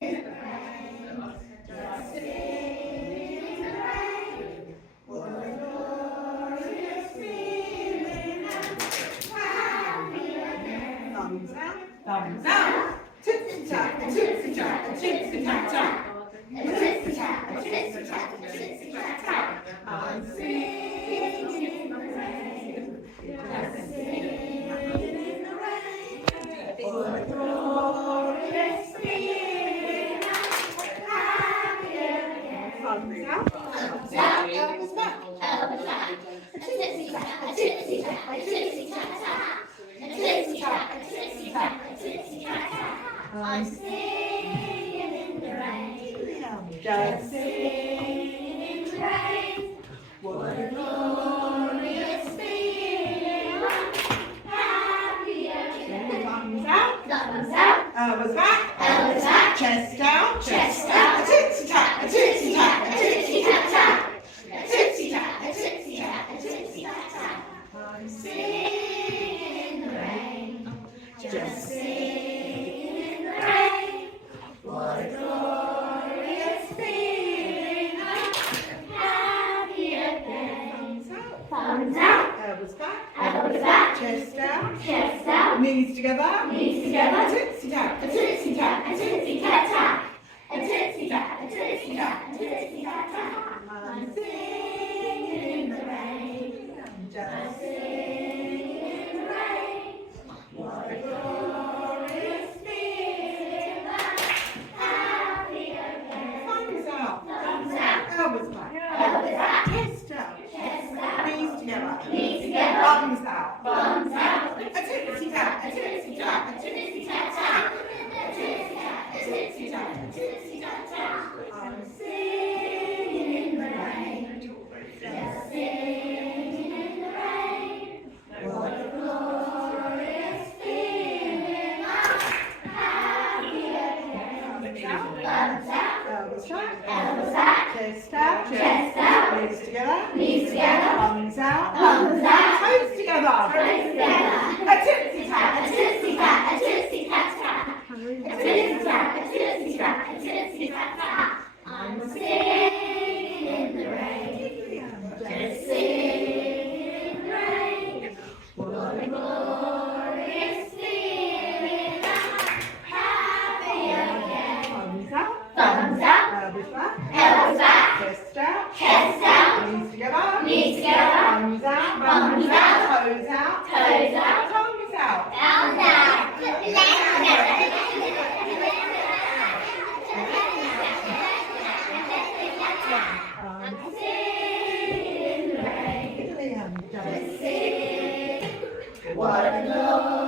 Thumbs out, thumbs out. Tipsy tap, tipsy tap, tipsy tap tap. Tipsy tap, tipsy tap, tipsy tap tap. I'm singing in the rain, just singing in the rain. For the glorious feeling of happy again. Thumbs out, thumbs out. Elbows back, elbows back. A tipsy tap, a tipsy tap, a tipsy tap tap. A tipsy tap, a tipsy tap, a tipsy tap tap. I'm singing in the rain, just singing in the rain. What a glorious feeling, happy again. Thumbs out, thumbs out. Elbows back, elbows back. Chest out, chest out. A tipsy tap, a tipsy tap, a tipsy tap tap. A tipsy tap, a tipsy tap, a tipsy tap tap. I'm singing in the rain, just singing in the rain. What a glorious feeling, happy again. Thumbs out, elbows back, chest out, knees together, a tipsy tap, a tipsy tap, a tipsy tap tap. A tipsy tap, a tipsy tap, a tipsy tap tap. I'm singing in the rain, just singing in the rain. What a glorious feeling, happy again. Thumbs out, elbows back, chest out, knees together, thumbs out. A tipsy tap, a tipsy tap, a tipsy tap tap. A tipsy tap, a tipsy tap, a tipsy tap tap. I'm singing in the rain, just singing in the rain. What a glorious feeling, happy again. Thumbs out, elbows back, chest out, knees together, thumbs out, toes together. A tipsy tap, a tipsy tap, a tipsy tap tap. A tipsy tap, a tipsy tap, a tipsy tap tap. I'm singing in the rain, just singing in the rain. What a glorious feeling, happy again. Thumbs out, elbows back, chest out, knees together, thumbs out, toes out, tongues out. I'm singing in the rain, just singing. What a glorious